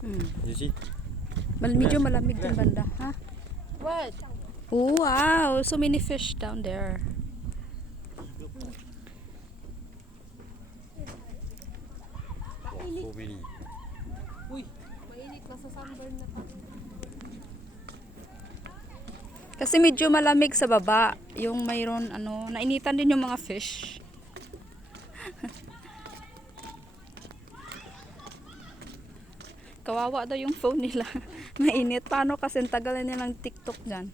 You see? Medyo malamig din banda, ha? What? Oh, wow, so many fish down there. So many. Uy, mainit na sa sunburn na tayo. Kasi medyo malamig sa baba. Yung mayroon, nainitan din yung mga fish. Kawawa daw yung phone nila. Mainit. Paano kasi tagal na nilang TikTok dyan.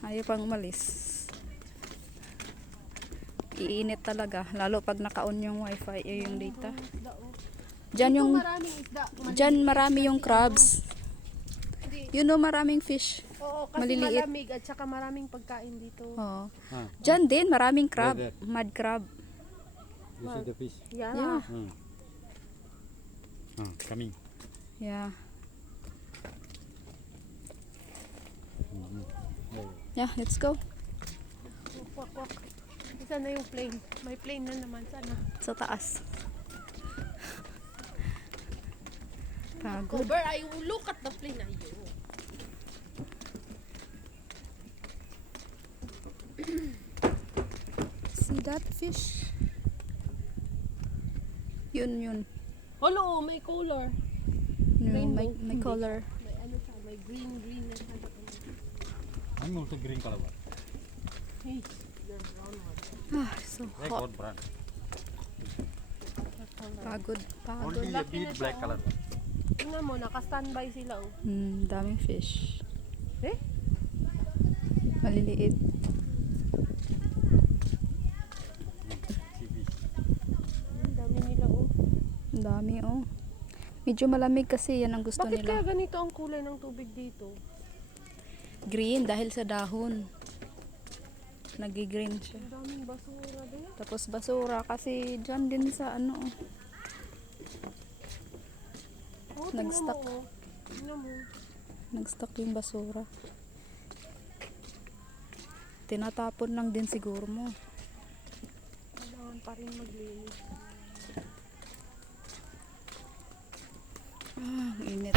Ayaw pang umalis. Iinit talaga. Lalo pag naka-on yung wifi, yung data. Dyan yung, Maraming isda. dyan marami yung crabs. You know, maraming fish. Oo, kasi Maliliit. malamig at saka maraming pagkain dito. Oo. Ah, Dyan din, maraming crab. Where Mud crab. you see the fish? Yeah. Yeah. Coming. Yeah. Mm-hmm. Yeah, let's go. Wak, wak. Isa na yung plane. May plane na naman. Sana. Sa taas. Pagod. Cover, I will look at the plane. Ayo. See that fish? Yun. Hello, may color. No, Rainbow. may color. May ano siya, may green na siya. I'm also green color. Hey, you're brown one. Ah, so Like hot. what brand? Pagod. Only a Laki bit na siya, black oh. color. Tingnan mo, naka-standby sila oh. Daming fish. Eh? Maliliit. See fish. Ang dami nila oh. Ang dami, oh. Medyo malamig kasi yan ang gusto Bakit kaya nila. ganito ang kulay ng tubig dito? Green dahil sa dahon. Nagi-green siya. Ang daming basura din. Tapos basura kasi dyan din sa Oh, Nag-stuck. Tingnan mo. nag-stuck yung basura. Tinatapon lang din siguro mo. Kailangan pa rin maglinis. Init.